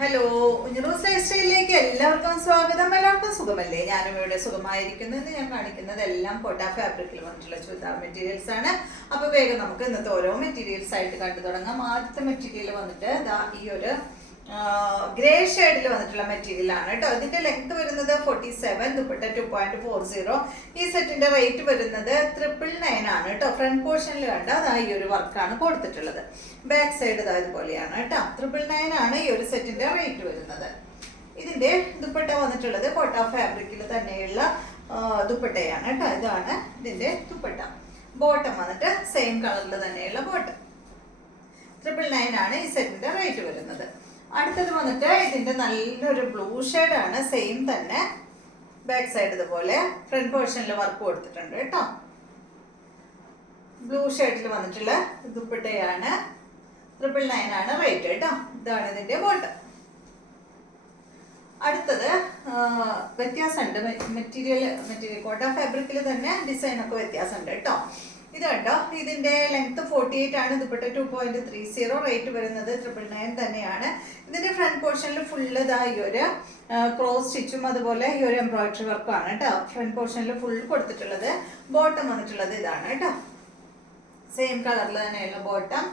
Hello, ഉഞ്ഞറൂസ് life സ്റ്റൈലിലേക്ക് എല്ലാവർക്കും സ്വാഗതം. എല്ലാവർക്കും സുഖമല്ലേ? ഞാനും ഇവിടെ സുഖമായിരിക്കുന്നു. ഇന്ന് ഞാൻ കാണിക്കുന്നത് എല്ലാം കോട്ട ഫാബ്രിക്കിൽ വന്നിട്ടുള്ള ചുരിദാർ മെറ്റീരിയൽസ് ആണ്. അപ്പോൾ വേഗം നമുക്ക് ഇന്നത്തെ ഓരോ മെറ്റീരിയൽസ് ആയിട്ട് കണ്ടു തുടങ്ങാം. ആദ്യത്തെ മെറ്റീരിയൽ വന്നിട്ട് ഈ ഒരു ഗ്രേ ഷെയ്ഡിൽ വന്നിട്ടുള്ള മെറ്റീരിയൽ ആണ് കേട്ടോ. ഇതിന്റെ ലെങ്ത് വരുന്നത് 47, ദുപ്പട്ട 2.40. ഈ സെറ്റിന്റെ റേറ്റ് വരുന്നത് 999 ആണ് കേട്ടോ. ഫ്രണ്ട് പോർഷനിൽ കണ്ട ഈ ഒരു വർക്കാണ് കൊടുത്തിട്ടുള്ളത്. ബാക്ക് സൈഡ് ഇതുപോലെയാണ് കേട്ടോ. 999 ആണ് ഈ ഒരു സെറ്റിന്റെ റേറ്റ് വരുന്നത്. ഇതിന്റെ ദുപ്പട്ട വന്നിട്ടുള്ളത് കോട്ട ഫാബ്രിക്കിൽ തന്നെയുള്ള ദുപ്പട്ടയാണ് കേട്ടോ. ഇതാണ് ഇതിന്റെ ദുപ്പട്ട. ബോട്ടം വന്നിട്ട് സെയിം കളറിൽ തന്നെയുള്ള ബോട്ടം. 999 ആണ് ഈ സെറ്റിന്റെ റേറ്റ് വരുന്നത്. അടുത്തത് വന്നിട്ട് ഇതിന്റെ നല്ലൊരു ബ്ലൂ ആണ്. സെയിം തന്നെ ബാക്ക് സൈഡ് ഇതുപോലെ ഫ്രണ്ട് പോർഷനിൽ വർക്ക് കൊടുത്തിട്ടുണ്ട് കേട്ടോ. ബ്ലൂ ഷെയ്ഡിൽ വന്നിട്ടുള്ള ദുപ്പട്ടയാണ്. 999 ആണ് റേറ്റ് കേട്ടോ. ഇതാണ് ഇതിന്റെ ബോട്ടം. അടുത്തത് വ്യത്യാസമുണ്ട്. മെറ്റീരിയൽ കോട്ട ഫാബ്രിക്കിൽ തന്നെ ഡിസൈൻ ഒക്കെ വ്യത്യാസമുണ്ട് കേട്ടോ. ഇത് കണ്ടോ, ഇതിന്റെ ലെങ്ത് 48 ആണ്. ദുപ്പട്ട 2.30. റേറ്റ് വരുന്നത് 999 തന്നെയാണ്. ഇതിന്റെ ഫ്രണ്ട് പോർഷനിൽ ഫുള്ള് ഈ ഒരു ക്രോസ് സ്റ്റിച്ചും അതുപോലെ ഈ ഒരു എംബ്രോയിഡറി വർക്കും ആണ് കേട്ടോ. ഫ്രണ്ട് പോർഷനിൽ ഫുൾ കൊടുത്തിട്ടുള്ളത്. ബോട്ടം വന്നിട്ടുള്ളത് ഇതാണ് കേട്ടോ. സെയിം കളറിൽ തന്നെയുള്ള ബോട്ടം.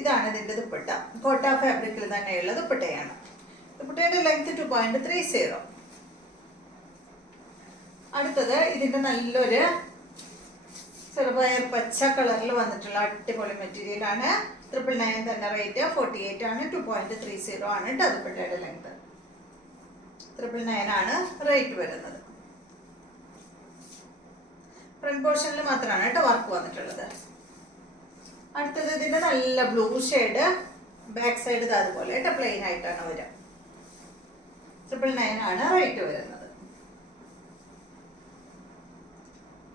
ഇതാണ് ഇതിന്റെ ദുപ്പട്ട. കോട്ട ഫാബ്രിക്കിൽ തന്നെയുള്ള ദുപ്പട്ടയാണ്. ദുപ്പട്ടയുടെ ലെങ്ത് 2.30. അടുത്തത് ഇതിന്റെ നല്ലൊരു ചെറുപയർ പച്ച കളറിൽ വന്നിട്ടുള്ള അടിപൊളി മെറ്റീരിയൽ ആണ്. 999 തന്നെ റേറ്റ്. 48 ആണ്. 2.30 ആണ് കേട്ടോ ദുപ്പട്ടയുടെ ലെങ്ത്. 999 ആണ് റേറ്റ് വരുന്നത്. ഫ്രണ്ട് പോർഷനിൽ മാത്രമാണ് കേട്ടോ വർക്ക് വന്നിട്ടുള്ളത്. അടുത്തത് ഇതിന്റെ നല്ല ബ്ലൂ ഷെയ്ഡ്. ബാക്ക് സൈഡ് അതുപോലെ കേട്ടോ പ്ലെയിൻ ആയിട്ടാണ് വരിക. 999 ആണ് റേറ്റ് വരുന്നത്.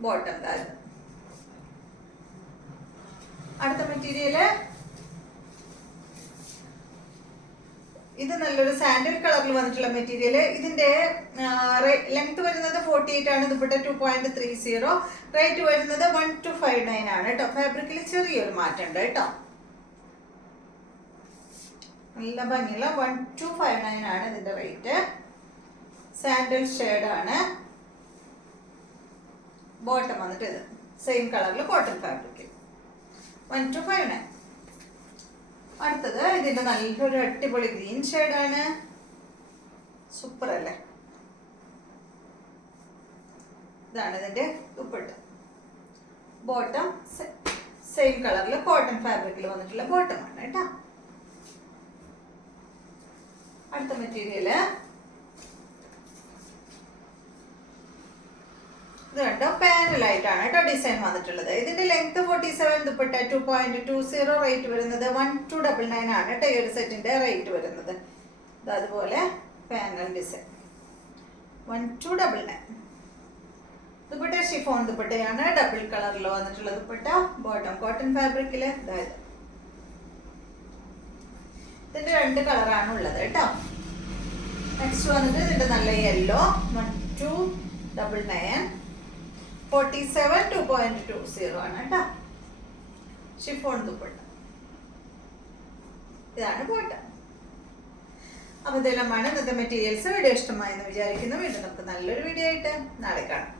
ബോട്ടം കാര്യം. അടുത്ത മെറ്റീരിയല് ഇത് നല്ലൊരു സാൻഡൽ കളറിൽ വന്നിട്ടുള്ള മെറ്റീരിയൽ. ഇതിന്റെ ലെങ്ത് വരുന്നത് 48 ആണ്. ദുപ്പട്ട 2.30. റേറ്റ് വരുന്നത് 1259 ആണ് കേട്ടോ. ഫാബ്രിക്കിൽ ചെറിയൊരു മാറ്റം ഉണ്ട് കേട്ടോ. നല്ല ഭംഗിയുള്ള 1259 ആണ് ഇതിന്റെ റേറ്റ്. സാൻഡൽ ഷെയ്ഡ് ആണ്. ബോട്ടം വന്നിട്ട് ഇത് സെയിം കളറിൽ കോട്ടൺ ഫാബ്രിക്. 1259. അടുത്തത് ഇതിന്റെ നല്ലൊരു അടിപൊളി ഗ്രീൻ ഷെയ്ഡാണ്. സൂപ്പർ അല്ലേ? ഇതാണ് ഇതിന്റെ ദുപ്പട്ട. ബോട്ടം സെയിം കളറിൽ കോട്ടൺ ഫാബ്രിക്കിൽ വന്നിട്ടുള്ള ബോട്ടമാണ് കേട്ടോ. അടുത്ത മെറ്റീരിയല് ഇത് കണ്ടോ, പാനലായിട്ടാണ് കേട്ടോ ഡിസൈൻ വന്നിട്ടുള്ളത്. ഇതിന്റെ ലെങ്ത് 47, ദുപ്പട്ട 2.20. റേറ്റ് വരുന്നത് 1299 ആണ് കേട്ടോ ഈ ഒരു സെറ്റിന്റെ റേറ്റ് വരുന്നത്. അതുപോലെ പാനൽ ഡിസൈൻ 1299. ദുപ്പട്ട ഷിഫോൺ ദുപ്പട്ടയാണ്. ഡബിൾ കളറിൽ വന്നിട്ടുള്ള ദുപ്പട്ട. Bottom cotton ഫാബ്രിക്കില്. അതായത് ഇതിന്റെ 2 കളറാണ് ഉള്ളത് കേട്ടോ. നെക്സ്റ്റ് വന്നിട്ട് ഇതിന്റെ നല്ല യെല്ലോ. 1299. 47, 2.20 ആണ് കേട്ടോ. ഷിഫോൺ ദുപ്പട്ട. ഇതാണ് ബോട്ടം. അപ്പൊ ഇതെല്ലാമാണ് ഇന്നത്തെ മെറ്റീരിയൽസ്. വീഡിയോ ഇഷ്ടമായെന്ന് വിചാരിക്കുന്നു. വീണ്ടും നമുക്ക് നല്ലൊരു വീഡിയോ ആയിട്ട് നാളെ കാണാം.